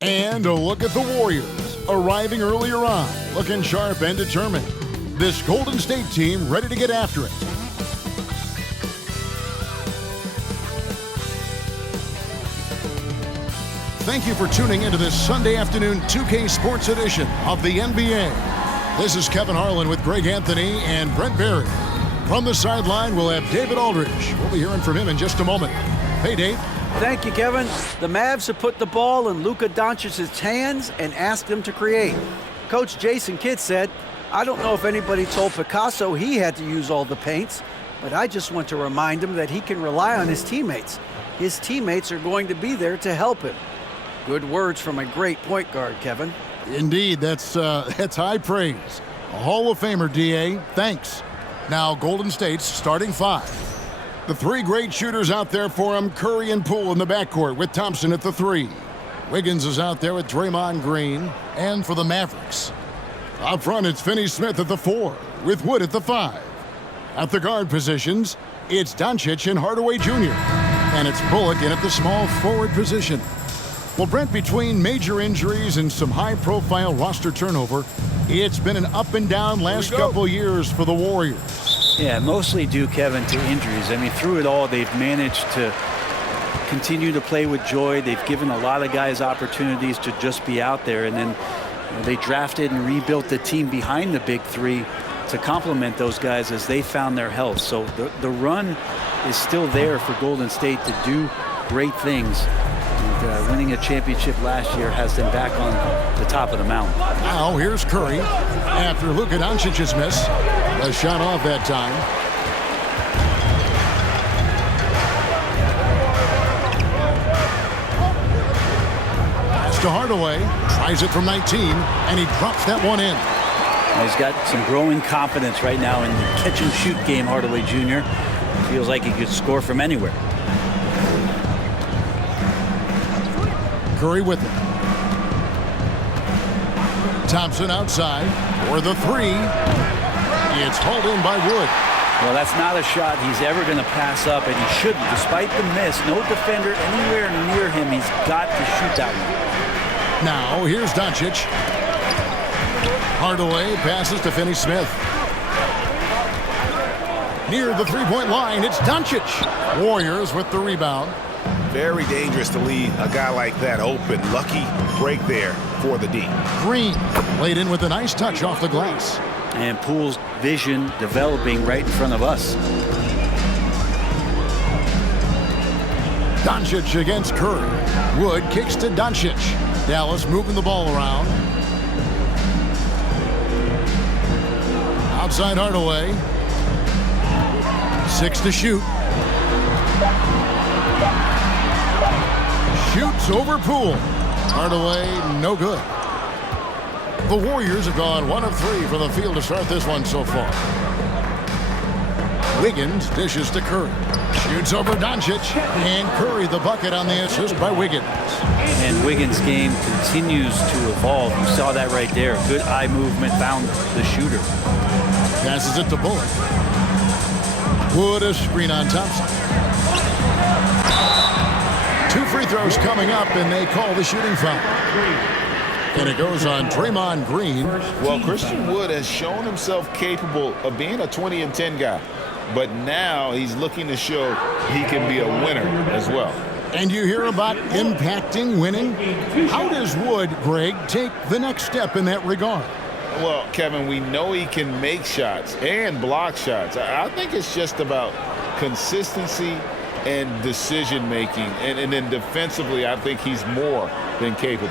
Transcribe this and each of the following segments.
And a look at the Warriors, arriving earlier on, looking sharp and determined. This Golden State team ready to get after it. Thank you for tuning into this Sunday afternoon 2K Sports edition of the NBA. This is Kevin Harlan with Greg Anthony and Brent Barry. From the sideline, we'll have David Aldridge. We'll be hearing from him in just a moment. Hey, Dave. Thank you, Kevin. The Mavs have put the ball in Luka Doncic's hands and asked him to create. Coach Jason Kidd said, "I don't know if anybody told Picasso he had to use all the paints, but I just want to remind him that he can rely on his teammates. His teammates are going to be there to help him." Good words from a great point guard, Kevin. Indeed, that's high praise. A Hall of Famer, D.A. Thanks. Now, Golden State's starting five. The three great shooters out there for him, Curry and Poole in the backcourt with Thompson at the three. Wiggins is out there with Draymond Green. And for the Mavericks, up front, it's Finney-Smith at the four with Wood at the five. At the guard positions, it's Doncic and Hardaway Jr. And it's Bullock in at the small forward position. Well, Brent, between major injuries and some high-profile roster turnover, it's been an up-and-down last couple years for the Warriors. Yeah, mostly due, Kevin, to injuries. I mean, through it all, they've managed to continue to play with joy. They've given a lot of guys opportunities to just be out there. And then they drafted and rebuilt the team behind the big three to complement those guys as they found their health. So the run is still there for Golden State to do great things. And, winning a championship last year has them back on the top of the mountain. Now here's Curry after Luka Doncic's miss. A shot off that time. Pass to Hardaway. Tries it from 19, and he drops that one in. He's got some growing confidence right now in the catch-and-shoot game, Hardaway Jr. Feels like he could score from anywhere. Curry with it. Thompson outside for the three. It's hauled in by Wood. Well, that's not a shot he's ever going to pass up, and he shouldn't. Despite the miss, no defender anywhere near him. He's got to shoot that one. Now, here's Doncic. Hardaway passes to Finney-Smith. Near the three-point line, it's Doncic. Warriors with the rebound. Very dangerous to leave a guy like that open. Lucky break there for the D. Green laid in with a nice touch off the glass. And Poole's vision developing right in front of us. Doncic against Curry. Wood kicks to Doncic. Dallas moving the ball around. Outside Hardaway. 6 to shoot. Shoots over Poole. Hardaway, no good. The Warriors have gone 1 of 3 from the field to start this one so far. Wiggins dishes to Curry. Shoots over Doncic. And Curry the bucket on the assist by Wiggins. And Wiggins' game continues to evolve. You saw that right there. Good eye movement, found the shooter. Passes it to Bullock. Wood a screen on Thompson. 2 free throws coming up, and they call the shooting foul. And it goes on Draymond Green. Well, Christian Wood has shown himself capable of being a 20 and 10 guy, but now he's looking to show he can be a winner as well. And you hear about impacting winning. How does Wood, Greg, take the next step in that regard? Well, Kevin, we know he can make shots and block shots. I think it's just about consistency and decision-making. And then defensively, I think he's more than capable.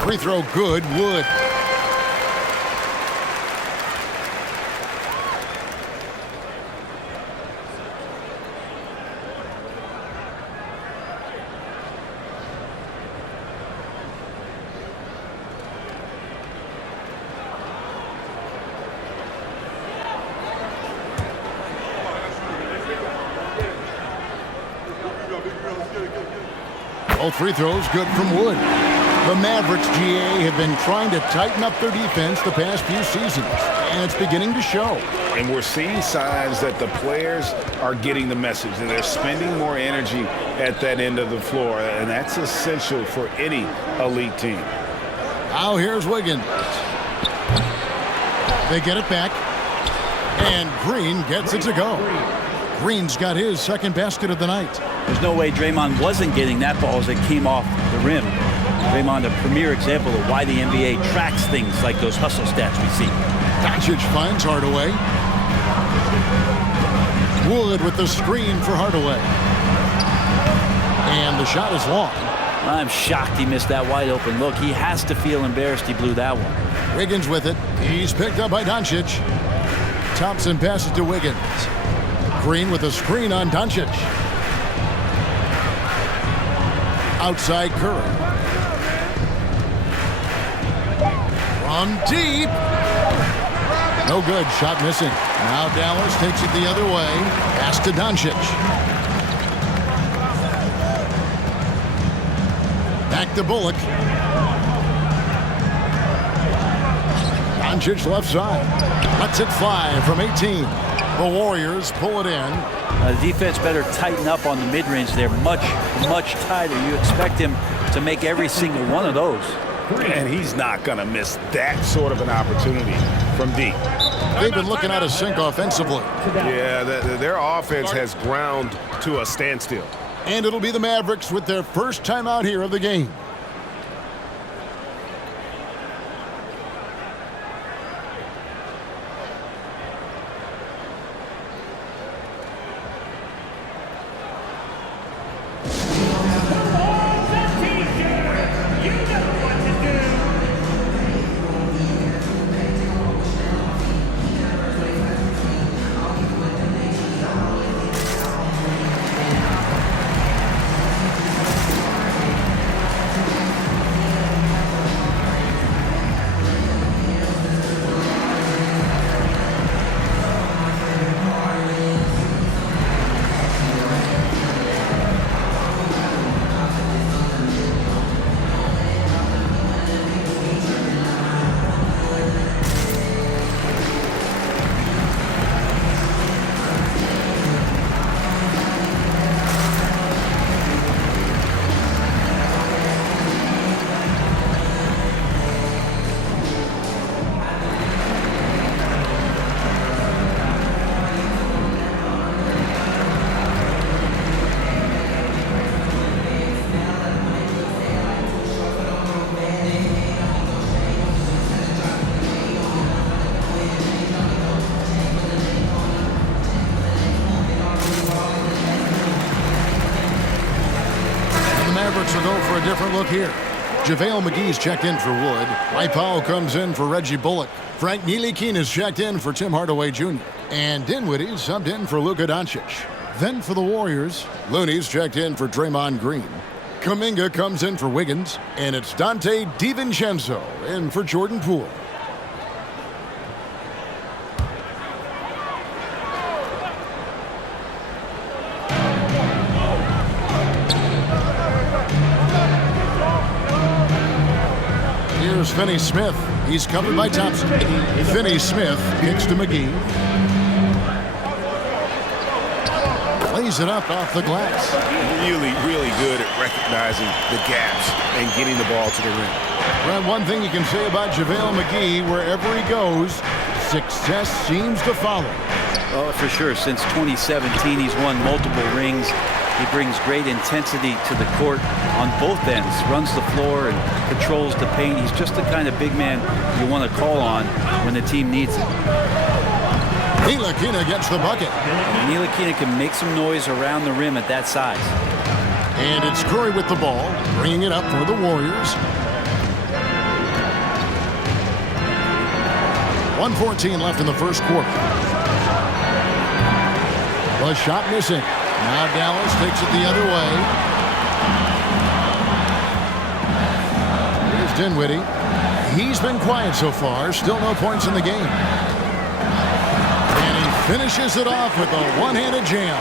Free throw good, Wood. Both free throws good from Wood. The Mavericks, GA, have been trying to tighten up their defense the past few seasons, and it's beginning to show. And we're seeing signs that the players are getting the message, and they're spending more energy at that end of the floor, and that's essential for any elite team. Now here's Wiggins. They get it back, and Green gets it to go. Green's got his second basket of the night. There's no way Draymond wasn't getting that ball as it came off the rim. Draymond, a premier example of why the NBA tracks things like those hustle stats we see. Doncic finds Hardaway. Wood with the screen for Hardaway. And the shot is long. I'm shocked he missed that wide open look. He has to feel embarrassed he blew that one. Wiggins with it. He's picked up by Doncic. Thompson passes to Wiggins. Green with a screen on Doncic. Outside Curry. From deep. No good. Shot missing. Now Dallas takes it the other way. Pass to Doncic. Back to Bullock. Doncic left side. Lets it fly from 18. The Warriors pull it in. The defense better tighten up on the mid-range. They're much, much tighter. You expect him to make every single one of those. And he's not going to miss that sort of an opportunity from deep. They've been looking out of sync offensively. Yeah, their offense has ground to a standstill. And it'll be the Mavericks with their first time out here of the game. Will go for a different look here. JaVale McGee's checked in for Wood. Dwight Powell comes in for Reggie Bullock. Frank Ntilikina is checked in for Tim Hardaway Jr. And Dinwiddie subbed in for Luka Doncic. Then for the Warriors, Looney's checked in for Draymond Green. Kuminga comes in for Wiggins. And it's Dante DiVincenzo in for Jordan Poole. Here's Finney-Smith. He's covered by Thompson. Finney-Smith kicks to McGee. Plays it up off the glass. Really, really good at recognizing the gaps and getting the ball to the rim. Well, one thing you can say about JaVale McGee, wherever he goes, success seems to follow. Oh, for sure. Since 2017, he's won multiple rings. He brings great intensity to the court on both ends, runs the floor and controls the paint. He's just the kind of big man you want to call on when the team needs it. Ntilikina gets the bucket. Ntilikina can make some noise around the rim at that size. And it's Curry with the ball, bringing it up for the Warriors. 1:14 left in the first quarter. The shot missing. Now Dallas takes it the other way. Here's Dinwiddie. He's been quiet so far. Still no points in the game. And he finishes it off with a one-handed jam.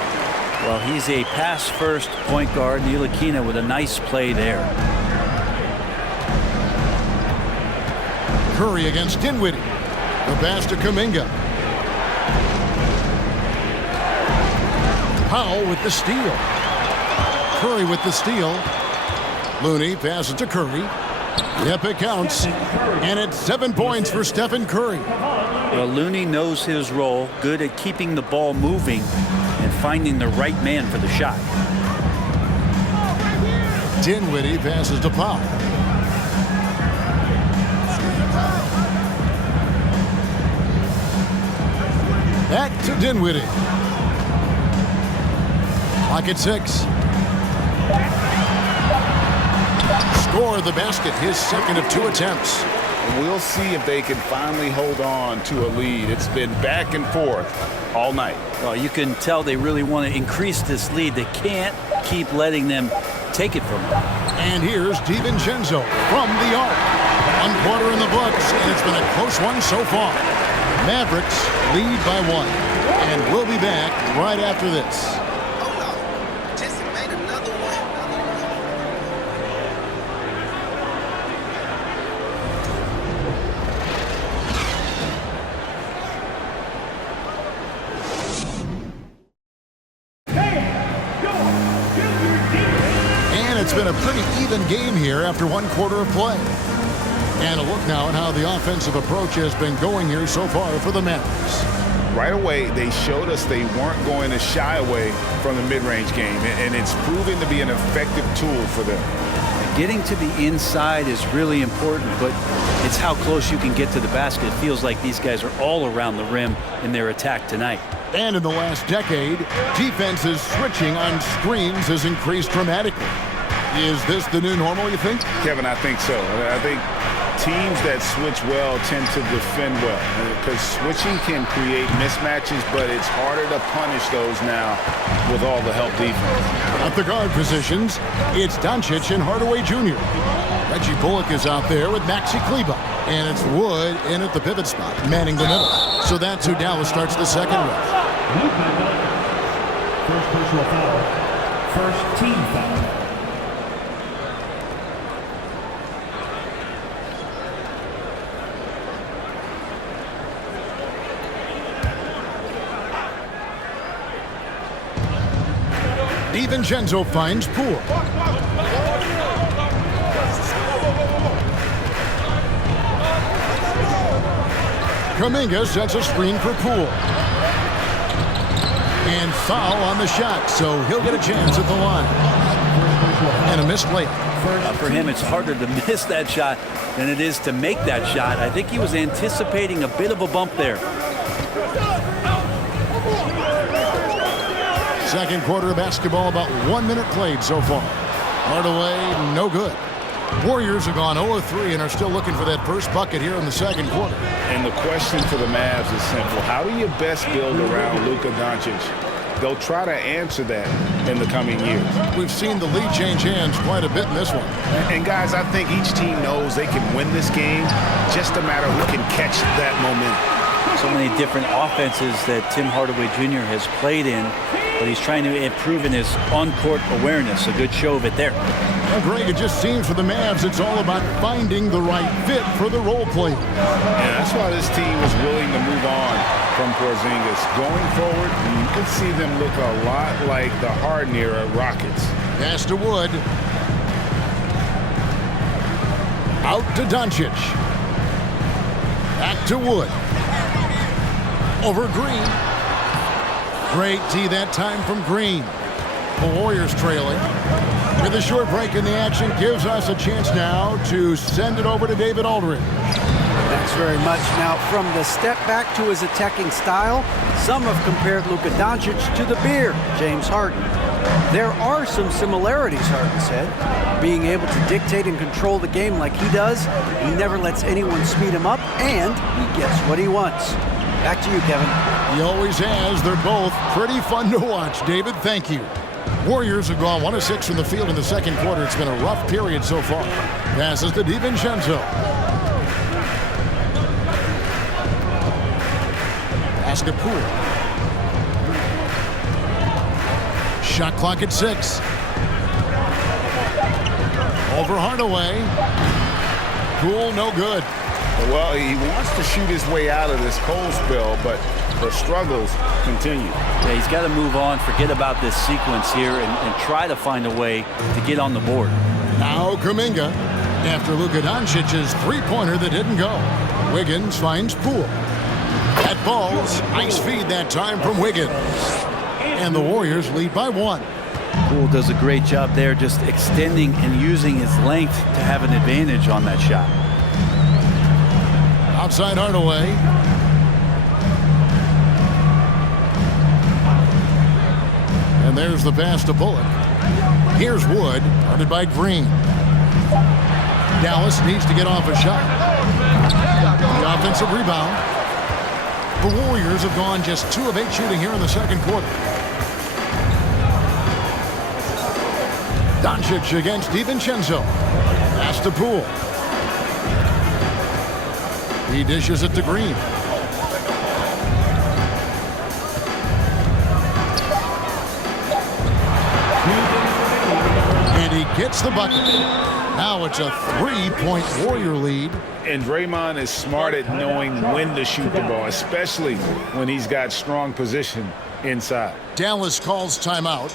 Well, he's a pass-first point guard. Ntilikina with a nice play there. Curry against Dinwiddie. The pass to Kuminga. Powell with the steal. Curry with the steal. Looney passes to Curry. Yep, it counts. And it's 7 points for Stephen Curry. Well, Looney knows his role, good at keeping the ball moving and finding the right man for the shot. Dinwiddie passes to Powell. Back to Dinwiddie. Clock at 6. Score the basket, his second of 2 attempts. We'll see if they can finally hold on to a lead. It's been back and forth all night. Well, you can tell they really want to increase this lead. They can't keep letting them take it from them. And here's DiVincenzo from the arc. 1 quarter in the books, and it's been a close one so far. Mavericks lead by 1. And we'll be back right after this. It's been a pretty even game here after 1 quarter of play. And a look now at how the offensive approach has been going here so far for the Mavericks. Right away, they showed us they weren't going to shy away from the mid-range game, and it's proving to be an effective tool for them. Getting to the inside is really important, but it's how close you can get to the basket. It feels like these guys are all around the rim in their attack tonight. And in the last decade, defenses switching on screens has increased dramatically. Is this the new normal, you think? Kevin, I think so. I think teams that switch well tend to defend well, because switching can create mismatches, but it's harder to punish those now with all the help defense. At the guard positions, it's Doncic and Hardaway Jr. Reggie Bullock is out there with Maxi Kleber. And it's Wood in at the pivot spot, manning the middle. So that's who Dallas starts the second with. First personal foul. First team foul. DiVincenzo finds Poole. Kuminga sets a screen for Poole. And foul on the shot, so he'll get a chance at the line. And a missed layup. For him, it's harder to miss that shot than it is to make that shot. I think he was anticipating a bit of a bump there. Second quarter of basketball, about 1 minute played so far. Hardaway, no good. Warriors have gone 0-3 and are still looking for that first bucket here in the second quarter. And the question for the Mavs is simple. How do you best build around Luka Doncic? They'll try to answer that in the coming years. We've seen the lead change hands quite a bit in this one. And guys, I think each team knows they can win this game, just a matter who can catch that momentum. So many different offenses that Tim Hardaway Jr. has played in, but he's trying to improve in his on-court awareness. A good show of it there. Well, Greg, it just seems for the Mavs it's all about finding the right fit for the role play. Yeah, that's why this team was willing to move on from Porzingis. Going forward, you can see them look a lot like the Harden-era Rockets. Pass to Wood. Out to Doncic. Back to Wood. Over Green. Great tee that time from Green. The Warriors trailing. With a short break in the action gives us a chance now to send it over to David Aldridge. Thanks very much. Now, from the step back to his attacking style, some have compared Luka Doncic to the Bear, James Harden. There are some similarities, Harden said. Being able to dictate and control the game like he does, he never lets anyone speed him up, and he gets what he wants. Back to you, Kevin. He always has. They're both pretty fun to watch. David, thank you. Warriors have gone 1 of 6 from the field in the second quarter. It's been a rough period so far. Passes to DiVincenzo. Pass to Poole. Shot clock at 6. Over Hardaway. Poole, no good. Well, he wants to shoot his way out of this cold spell, but the struggles continue. Yeah, he's got to move on, forget about this sequence here, and try to find a way to get on the board. Now Kuminga. After Luka Doncic's three-pointer that didn't go. Wiggins finds Poole. That falls. Nice feed that time from Wiggins. And the Warriors lead by 1. Poole does a great job there, just extending and using his length to have an advantage on that shot. Outside Hardaway. And there's the pass to Bullock. Here's Wood, guarded by Green. Dallas needs to get off a shot. The offensive rebound. The Warriors have gone just 2 of 8 shooting here in the second quarter. Doncic against DiVincenzo. Pass to Poole. He dishes it to Green. And he gets the bucket. Now it's a 3-point Warrior lead. And Draymond is smart at knowing when to shoot the ball, especially when he's got strong position inside. Dallas calls timeout.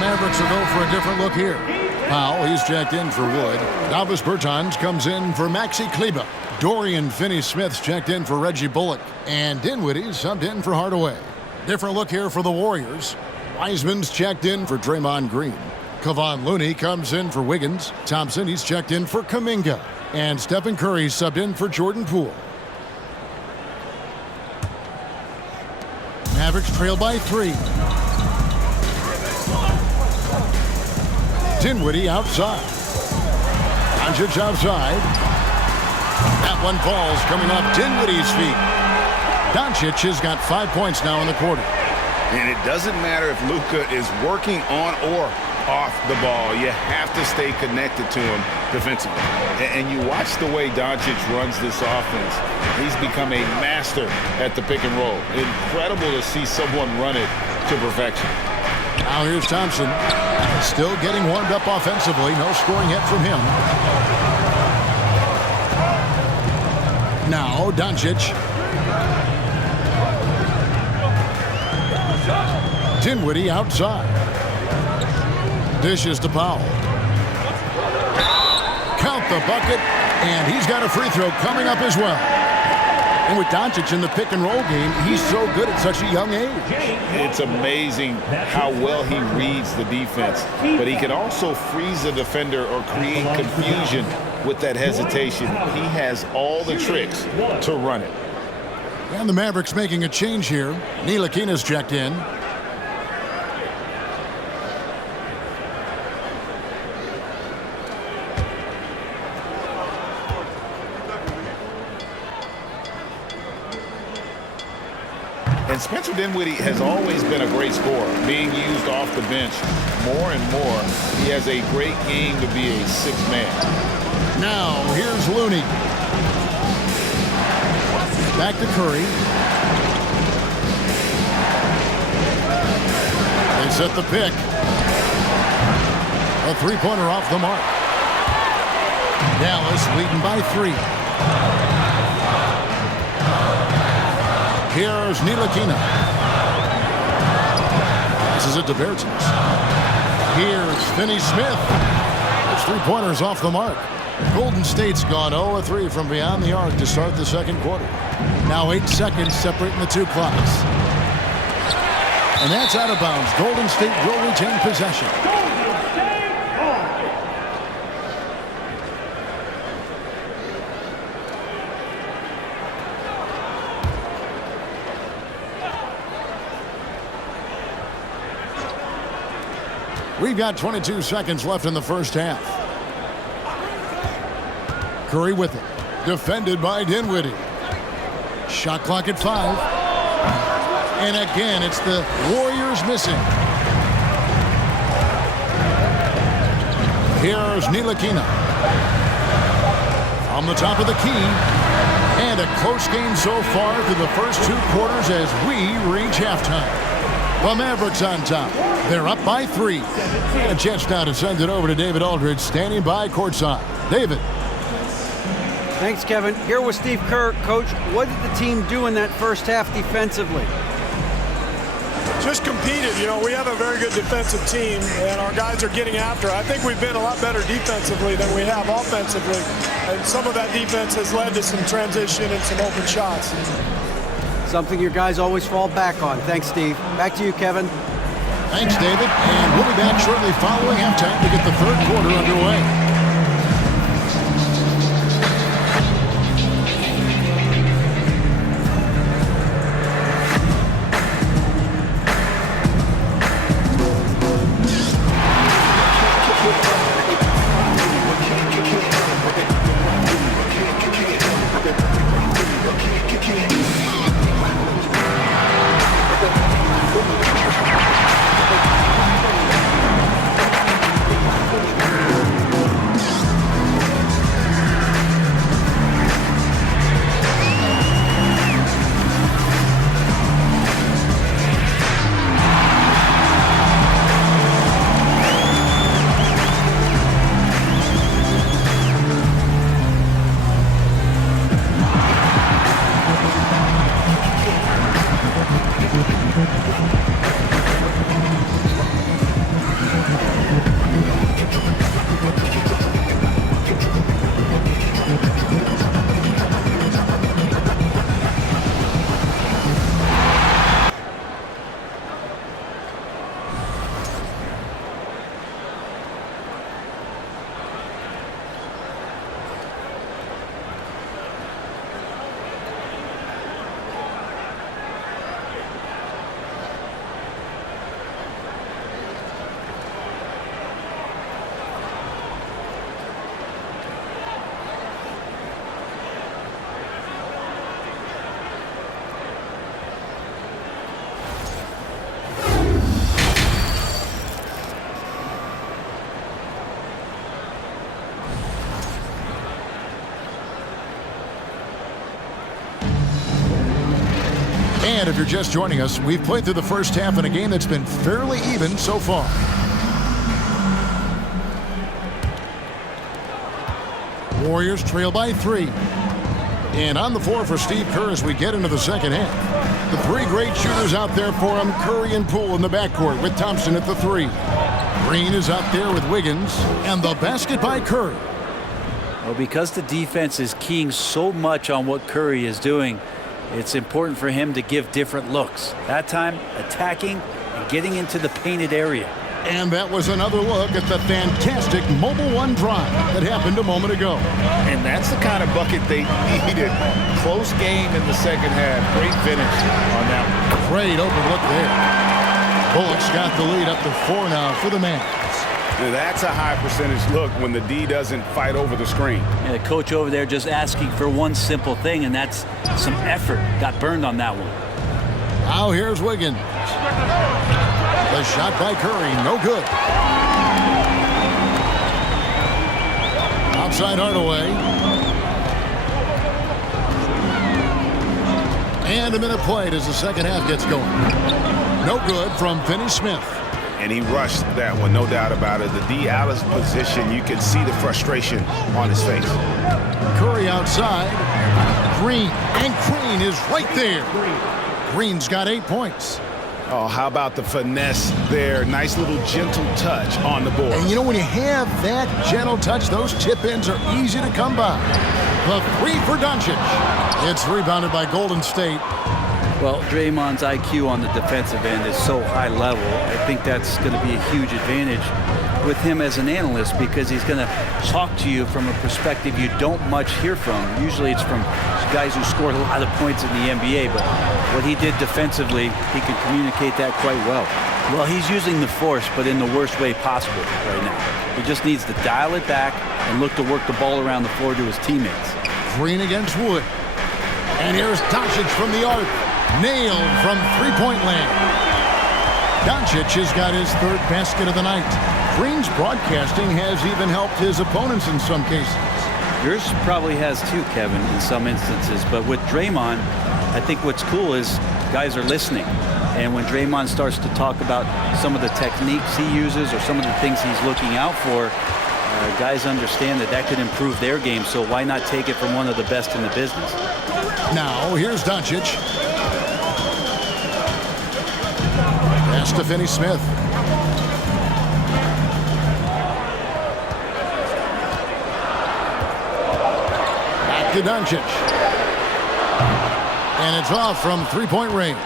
Mavericks will go for a different look here. Powell, he's checked in for Wood. Davis Bertans comes in for Maxi Kleber. Dorian Finney-Smith's checked in for Reggie Bullock. And Dinwiddie's subbed in for Hardaway. Different look here for the Warriors. Wiseman's checked in for Draymond Green. Kevon Looney comes in for Wiggins. Thompson, he's checked in for Kuminga. And Stephen Curry subbed in for Jordan Poole. Mavericks trail by 3. Dinwiddie outside. Doncic outside. That one falls coming off Dinwiddie's feet. Doncic has got 5 points now in the quarter. And it doesn't matter if Luka is working on or off the ball. You have to stay connected to him defensively. And you watch the way Doncic runs this offense. He's become a master at the pick and roll. Incredible to see someone run it to perfection. Now here's Thompson. Still getting warmed up offensively. No scoring yet from him. Now Doncic. Dinwiddie outside. Dishes to Powell. Count the bucket. And he's got a free throw coming up as well. And with Doncic in the pick and roll game, he's so good at such a young age. It's amazing how well he reads the defense, but he can also freeze a defender or create confusion with that hesitation. He has all the tricks to run it. And the Mavericks making a change here. Ntilikina's checked in. And Spencer Dinwiddie has always been a great scorer, being used off the bench more and more. He has a great game to be a sixth man. Now, here's Looney. back to Curry. They set the pick. A three-pointer off the mark. Dallas leading by 3. Here's Ntilikina. This is it to Bertens. Here's Finney Smith. Those three-pointers off the mark. Golden State's gone 0-3 from beyond the arc to start the second quarter. Now 8 seconds separating the two clocks. And that's out of bounds. Golden State will retain possession. We've got 22 seconds left in the first half. Curry with it. Defended by Dinwiddie. Shot clock at 5. And again, it's the Warriors missing. Here's Ntilikina. On the top of the key. And a close game so far through the first 2 quarters as we reach halftime. The Mavericks on top. They're up by 3. And a chance now to send it over to David Aldridge, standing by courtside. David. Thanks, Kevin. Here with Steve Kerr. Coach, what did the team do in that first half defensively? Just competed. You know, we have a very good defensive team, and our guys are getting after it. I think we've been a lot better defensively than we have offensively, and some of that defense has led to some transition and some open shots. Something your guys always fall back on. Thanks, Steve. Back to you, Kevin. Thanks, David. And we'll be back shortly following halftime to get the third quarter underway. And if you're just joining us, we've played through the first half in a game that's been fairly even so far. Warriors trail by 3. And on the floor for Steve Kerr as we get into the second half. The 3 great shooters out there for him, Curry and Poole in the backcourt with Thompson at the 3. Green is out there with Wiggins, and the basket by Curry. Well, because the defense is keying so much on what Curry is doing, it's important for him to give different looks. That time, attacking and getting into the painted area. And that was another look at the fantastic Mobile One drive that happened a moment ago. And that's the kind of bucket they needed. Close game in the second half. Great finish on that one. Great open look there. Bullock's got the lead up to 4 now for the Mavs. Now that's a high percentage look when the D doesn't fight over the screen. And the coach over there just asking for one simple thing, and that's some effort. Got burned on that one. Now here's Wiggins. The shot by Curry, no good. Outside Hardaway. And a minute played as the second half gets going. No good from Finney Smith. And he rushed that one, no doubt about it. The D out of position, you can see the frustration on his face. Curry outside. Green, and Green is right there. Green's got 8 points. Oh, how about the finesse there? Nice little gentle touch on the board. And you know, when you have that gentle touch, those chip-ins are easy to come by. The three for Doncic. It's rebounded by Golden State. Well, Draymond's IQ on the defensive end is so high level. I think that's going to be a huge advantage with him as an analyst, because he's going to talk to you from a perspective you don't much hear from. Usually it's from guys who scored a lot of points in the NBA, but what he did defensively, he can communicate that quite well. Well, he's using the force, but in the worst way possible right now. He just needs to dial it back and look to work the ball around the floor to his teammates. Green against Wood. And here's Doncic from the arc. Nailed from three-point land. Doncic has got his third basket of the night. Green's broadcasting has even helped his opponents in some cases. Yours probably has too, Kevin, in some instances. But with Draymond, I think what's cool is guys are listening. And when Draymond starts to talk about some of the techniques he uses or some of the things he's looking out for, guys understand that that could improve their game. So why not take it from one of the best in the business? Now, here's Doncic. Pass to Finney Smith. Back to Doncic. And it's off from three-point range.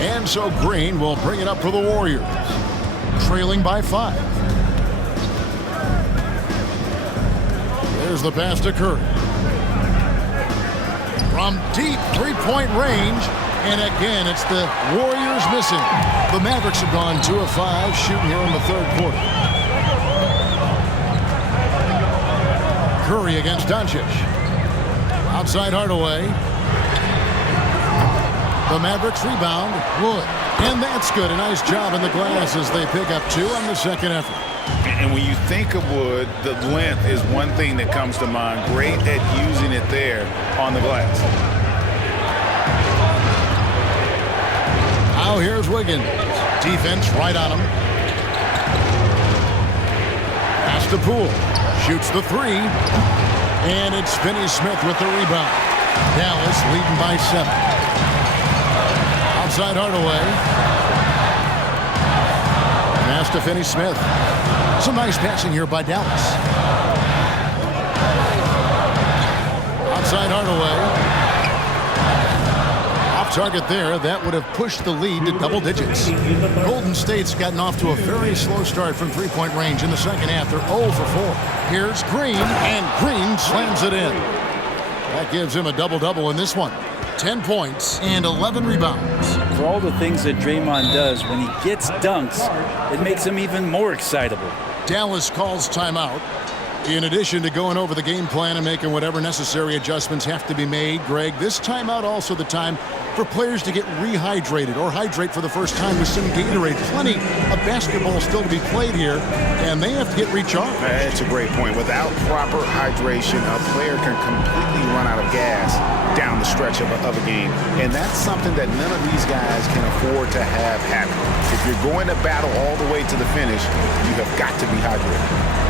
And so Green will bring it up for the Warriors, trailing by 5. There's the pass to Curry. From deep three-point range. And again, it's the Warriors missing. The Mavericks have gone 2 of 5 shooting here in the third quarter. Curry against Doncic. Outside Hardaway. The Mavericks rebound. Wood. And that's good. A nice job in the glass as they pick up 2 on the second effort. And when you think of Wood, the length is one thing that comes to mind. Great at using it there on the glass. Now here's Wiggins. Defense right on him. Pass to Poole. Shoots the 3. And it's Finney Smith with the rebound. Dallas leading by 7. Outside Hardaway. Pass to Finney Smith. Some nice passing here by Dallas. Outside Hardaway. Target there. That would have pushed the lead to double digits. Golden State's gotten off to a very slow start from three-point range in the second half. They're 0 for 4. Here's Green, and Green slams it in. That gives him a double-double in this one. 10 points and 11 rebounds. For all the things that Draymond does, when he gets dunks, it makes him even more excitable. Dallas calls timeout. In addition to going over the game plan and making whatever necessary adjustments have to be made, Greg, this timeout also the time for players to get rehydrated or hydrate for the first time with some Gatorade. Plenty of basketball still to be played here, and they have to get recharged. That's a great point. Without proper hydration, a player can completely run out of gas down the stretch of a game. And that's something that none of these guys can afford to have happen. If you're going to battle all the way to the finish, you have got to be hydrated.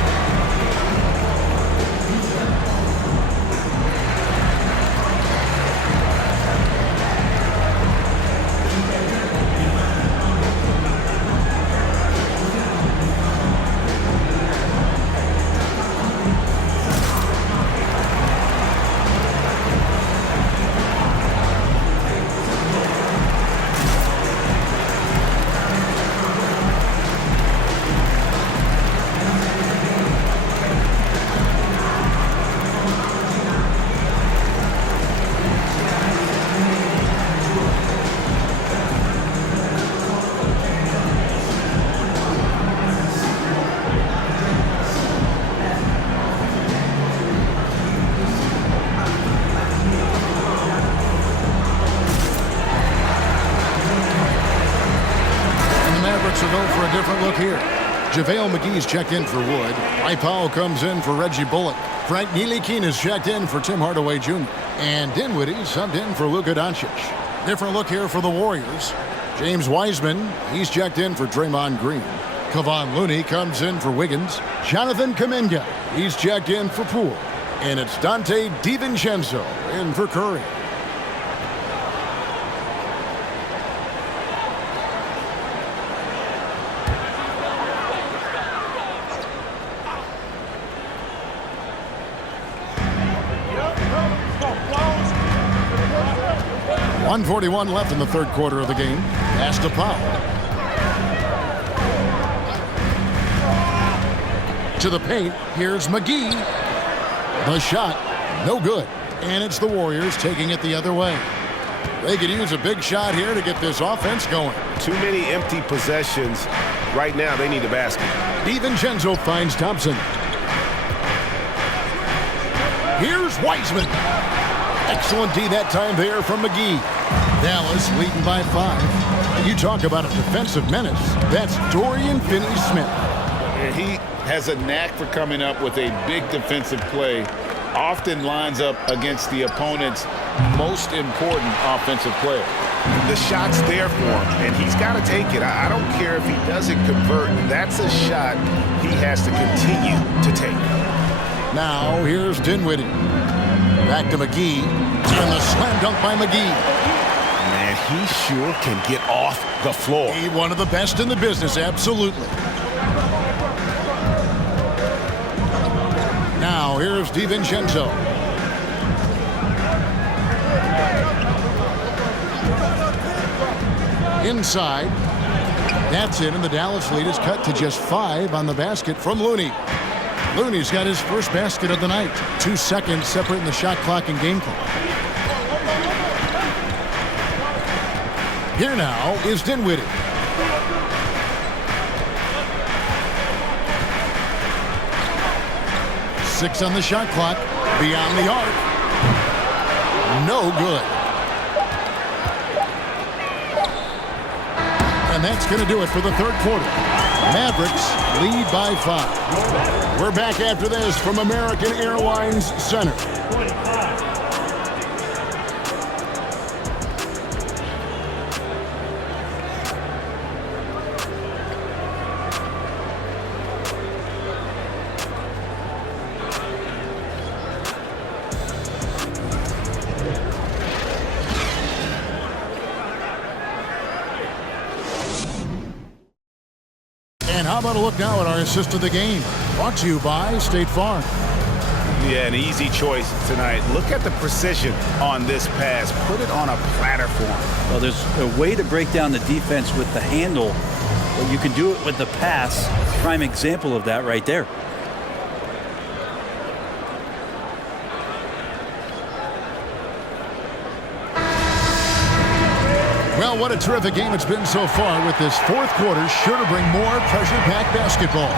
JaVale McGee's checked in for Wood. Mike Powell comes in for Reggie Bullock. Frank Ntilikina is checked in for Tim Hardaway Jr. And Dinwiddie subbed in for Luka Doncic. Different look here for the Warriors. James Wiseman, he's checked in for Draymond Green. Kevon Looney comes in for Wiggins. Jonathan Kuminga, he's checked in for Poole. And it's Dante DiVincenzo in for Curry. .141 left in the third quarter of the game. Pass to Powell. To the paint, here's McGee. The shot, no good. And it's the Warriors taking it the other way. They could use a big shot here to get this offense going. Too many empty possessions. Right now, they need a basket. DiVincenzo finds Thompson. Here's Wiseman. Excellent D that time there from McGee. Dallas leading by 5. You talk about a defensive menace. That's Dorian Finney-Smith. He has a knack for coming up with a big defensive play. Often lines up against the opponent's most important offensive player. The shot's there for him, and he's got to take it. I don't care if he doesn't convert. That's a shot he has to continue to take. Now here's Dinwiddie. Back to McGee. And the slam dunk by McGee. Man, he sure can get off the floor. He one of the best in the business, absolutely. Now here's DiVincenzo. Inside. That's it, and the Dallas lead is cut to just 5 on the basket from Looney. Looney's got his first basket of the night. 2 seconds separating the shot clock and game clock. Here now is Dinwiddie. Six on the shot clock. Beyond the arc. No good. And that's going to do it for the third quarter. Mavericks lead by 5. We're back after this from American Airlines Center. And how about a look now at our assist of the game? Brought to you by State Farm. Yeah, an easy choice tonight. Look at the precision on this pass. Put it on a platter for him. Well, there's a way to break down the defense with the handle, but you can do it with the pass. Prime example of that right there. Well, what a terrific game it's been so far, with this fourth quarter sure to bring more pressure-packed basketball.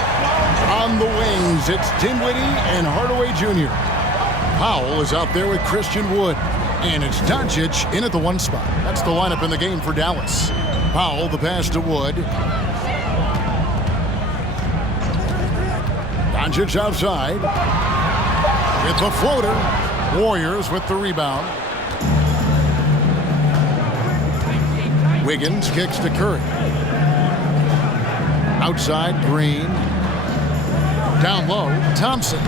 On the wings, it's Dinwiddie and Hardaway Jr. Powell is out there with Christian Wood. And it's Doncic in at the 1 spot. That's the lineup in the game for Dallas. Powell, the pass to Wood. Doncic outside. With the floater. Warriors with the rebound. Wiggins kicks to Curry. Outside, Green. Down low, Thompson.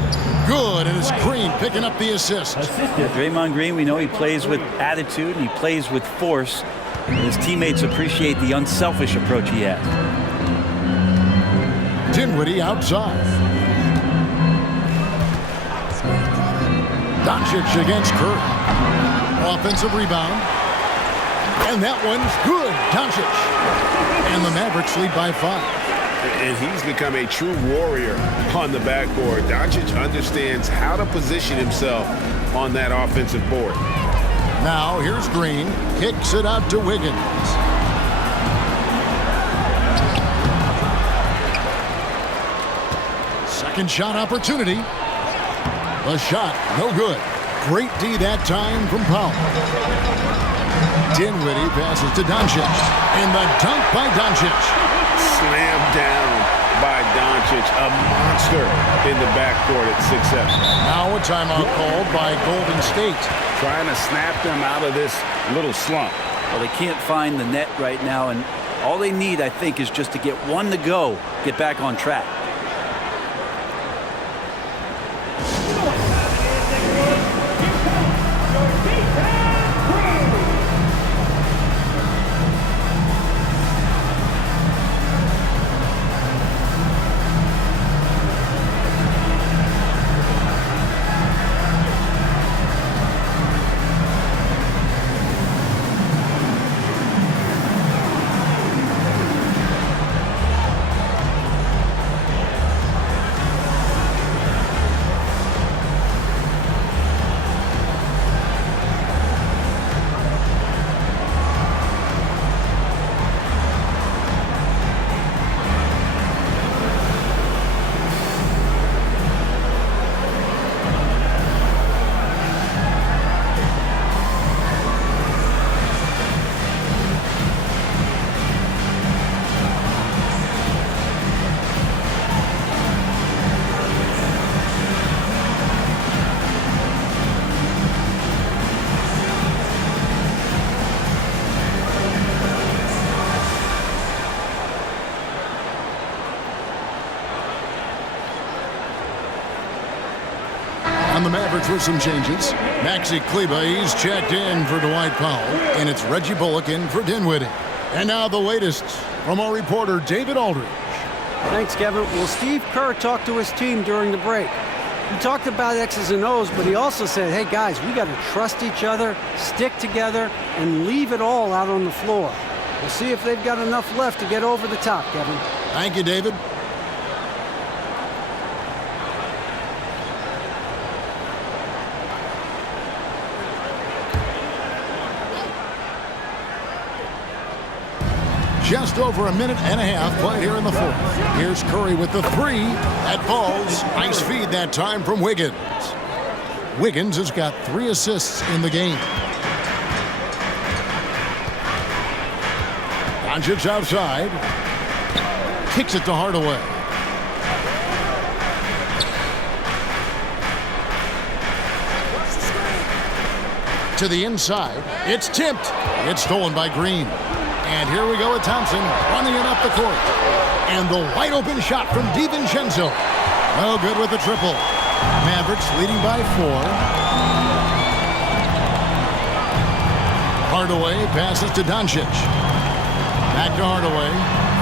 Good, and it's Green picking up the assist. Draymond Green, we know he plays with attitude and he plays with force. And his teammates appreciate the unselfish approach he has. Dinwiddie outside. Doncic against Curry. Offensive rebound. And that one's good. Doncic. And the Mavericks lead by 5. And he's become a true warrior on the backboard. Doncic understands how to position himself on that offensive board. Now here's Green. Kicks it out to Wiggins. Second shot opportunity. The shot, no good. Great D that time from Powell. Dinwiddie passes to Doncic. And the dunk by Doncic. Slam down. by Doncic. A monster in the backcourt at 6'7". Now a timeout called by Golden State. Trying to snap them out of this little slump. Well, they can't find the net right now, and all they need, I think, is just to get one to go, get back on track. On the Mavericks with some changes. Maxi Kleber, he's checked in for Dwight Powell. And it's Reggie Bullock in for Dinwiddie. And now the latest from our reporter, David Aldridge. Thanks, Kevin. Well, Steve Kerr talked to his team during the break. He talked about X's and O's, but he also said, hey, guys, we got to trust each other, stick together, and leave it all out on the floor. We'll see if they've got enough left to get over the top, Kevin. Thank you, David. Just over a minute and a half played here in the fourth. Here's Curry with the three. That falls. Nice feed that time from Wiggins. Wiggins has got 3 assists in the game. Doncic outside. Kicks it to Hardaway. To the inside. It's tipped. It's stolen by Green. And here we go with Thompson running it up the court. And the wide open shot from DiVincenzo. No good with the triple. Mavericks leading by 4. Hardaway passes to Doncic. Back to Hardaway.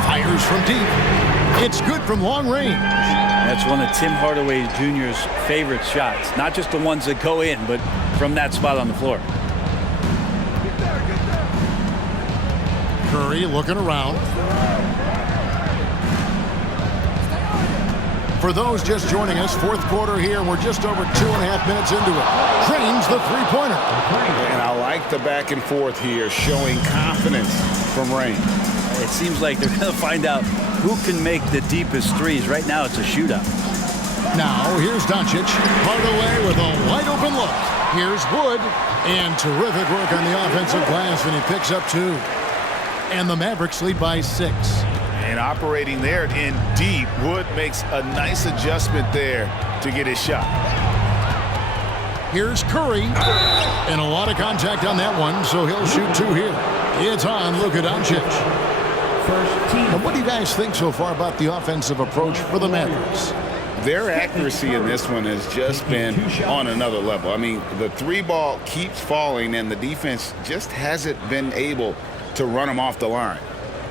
Fires from deep. It's good from long range. That's one of Tim Hardaway Jr.'s favorite shots. Not just the ones that go in, but from that spot on the floor. Curry looking around. For those just joining us, fourth quarter here. We're just over 2.5 minutes into it. Drains the three-pointer. And I like the back and forth here, showing confidence from Rain. It seems like they're going to find out who can make the deepest threes. Right now, it's a shootout. Now, here's Doncic. Hardaway with a wide open look. Here's Wood. And terrific work on the offensive glass, and he picks up 2. And the Mavericks lead by 6. And operating there in deep, Wood makes a nice adjustment there to get his shot. Here's Curry. And a lot of contact on that one, so he'll shoot 2 here. It's on Luka Doncic. And what do you guys think so far about the offensive approach for the Mavericks? Their accuracy in this one has just been on another level. I mean, the 3-ball keeps falling, and the defense just hasn't been able to run them off the line.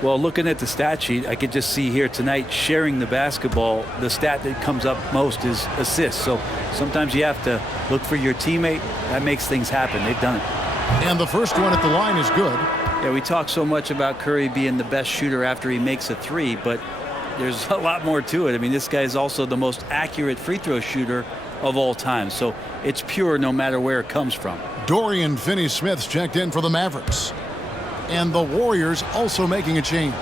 Well, looking at the stat sheet, I could just see here tonight sharing the basketball. The stat that comes up most is assists. So sometimes you have to look for your teammate. That makes things happen. They've done it. And the first one at the line is good. Yeah, we talk so much about Curry being the best shooter after he makes a 3, but there's a lot more to it. I mean, this guy is also the most accurate free throw shooter of all time. So it's pure no matter where it comes from. Dorian Finney-Smith's checked in for the Mavericks. And the Warriors also making a change.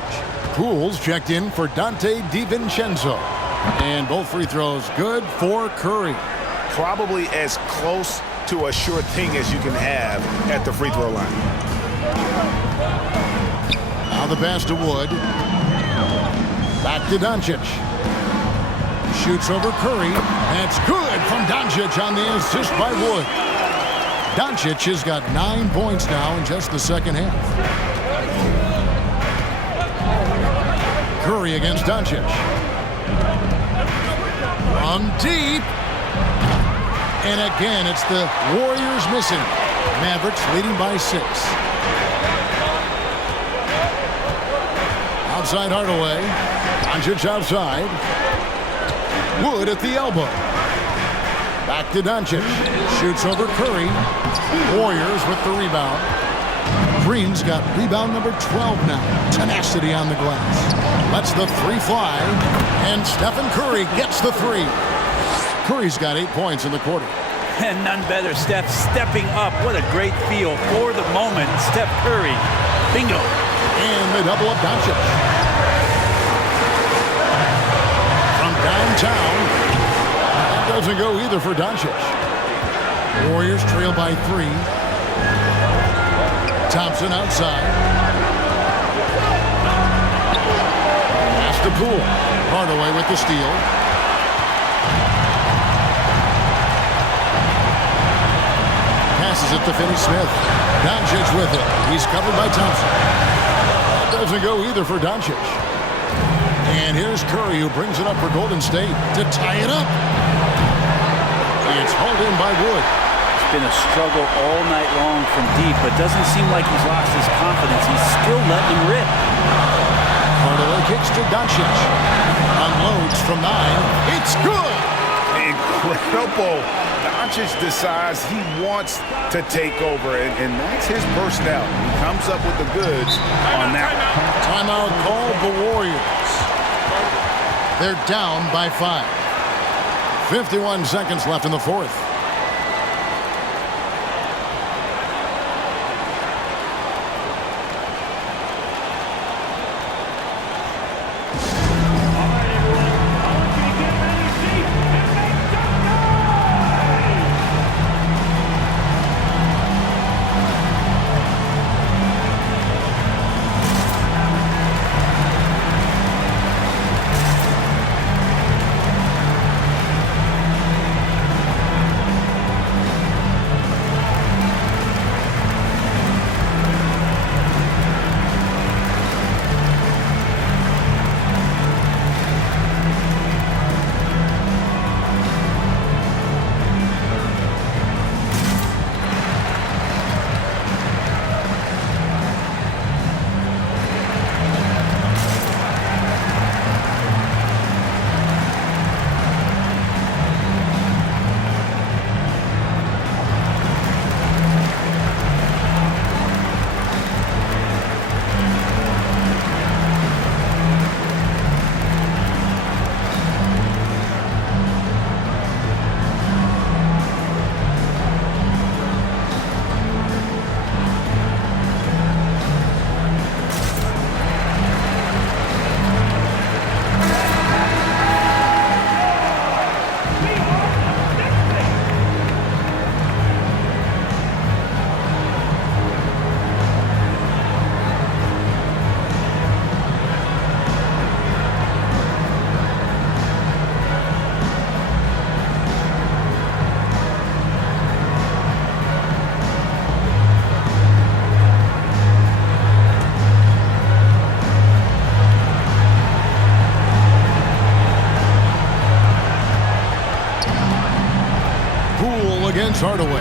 Poole's checked in for Dante DiVincenzo. And both free throws good for Curry. Probably as close to a sure thing as you can have at the free throw line. Now the pass to Wood. Back to Doncic. Shoots over Curry. That's good from Doncic on the assist by Wood. Doncic has got 9 points now in just the second half. Curry against Doncic. From deep. And again, it's the Warriors missing. Mavericks leading by 6. Outside Hardaway. Doncic outside. Wood at the elbow. Back to Doncic. Shoots over Curry. Warriors with the rebound. Green's got rebound number 12 now. Tenacity on the glass. Lets the 3 fly. And Stephen Curry gets the 3. Curry's got 8 points in the quarter. And none better. Steph stepping up. What a great feel for the moment. Steph Curry. Bingo. And they double up Doncic. From downtown. That doesn't go either for Doncic. Warriors trail by 3. Thompson outside. Pass to Poole. Hardaway with the steal. Passes it to Finney-Smith. Doncic with it. He's covered by Thompson. That doesn't go either for Doncic. And here's Curry, who brings it up for Golden State to tie it up. It's hauled in by Wood. It's been a struggle all night long from deep, but doesn't seem like he's lost his confidence. He's still letting him rip. Hardaway kicks to Doncic. Unloads from 9. It's good. Incredible. Doncic decides he wants to take over, and that's his personality. He comes up with the goods on that. Timeout called the Warriors. They're down by 5. 51 seconds left in the fourth. Against Hardaway.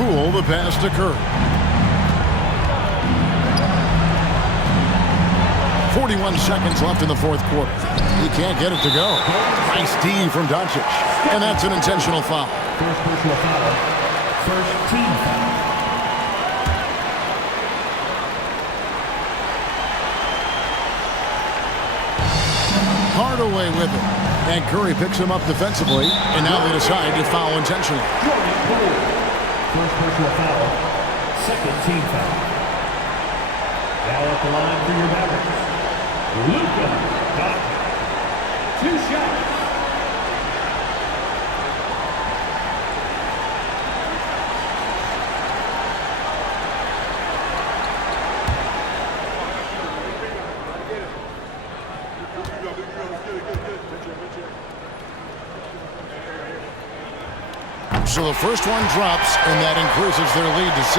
Poole the pass to Curry. 41 seconds left in the fourth quarter. He can't get it to go. Nice D from Doncic. And that's an intentional foul. First personal foul. First team foul. Hardaway with it. And Curry picks him up defensively, and now they decide to foul intentionally. First personal foul, second team foul. Now at the line for your Mavericks, Luka Doncic. 2 shots. So the first one drops, and that increases their lead to 6.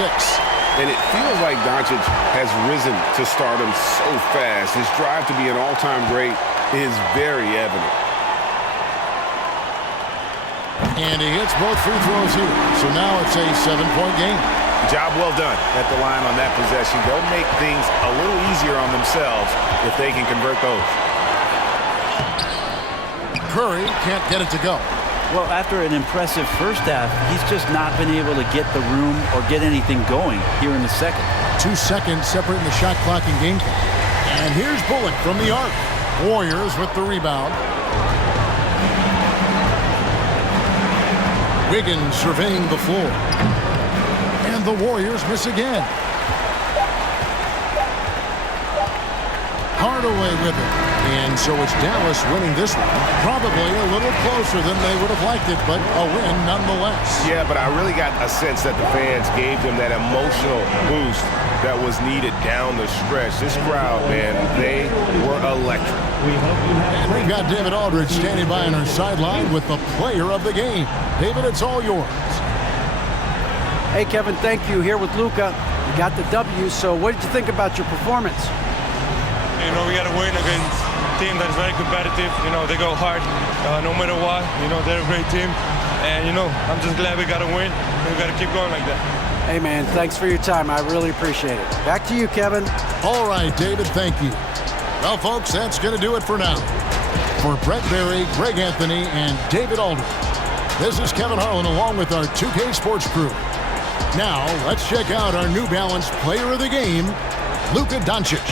And it feels like Doncic has risen to stardom so fast. His drive to be an all-time great is very evident. And he hits both free throws here. So now it's a 7-point game. Job well done at the line on that possession. They'll make things a little easier on themselves if they can convert those. Curry can't get it to go. Well, after an impressive first half, he's just not been able to get the room or get anything going here in the second. 2 seconds separating the shot clock and game clock. And here's Bullock from the arc. Warriors with the rebound. Wiggins surveying the floor. And the Warriors miss again. Hardaway with it. And so it's Dallas winning this one. Probably a little closer than they would have liked it, but a win nonetheless. Yeah, but I really got a sense that the fans gave them that emotional boost that was needed down the stretch. This crowd, man, they were electric. And we've got David Aldridge standing by on our sideline with the player of the game. David, it's all yours. Hey, Kevin, thank you. Here with Luka. You got the W, so what did you think about your performance? You know, we got to win against a team that is very competitive. You know, they go hard no matter what. You know, they're a great team. And, you know, I'm just glad we got to win. And we got to keep going like that. Hey, man, thanks for your time. I really appreciate it. Back to you, Kevin. All right, David, thank you. Well, folks, that's going to do it for now. For Brett Berry, Greg Anthony, and David Aldridge, this is Kevin Harlan along with our 2K Sports crew. Now, let's check out our New Balance player of the game, Luka Doncic.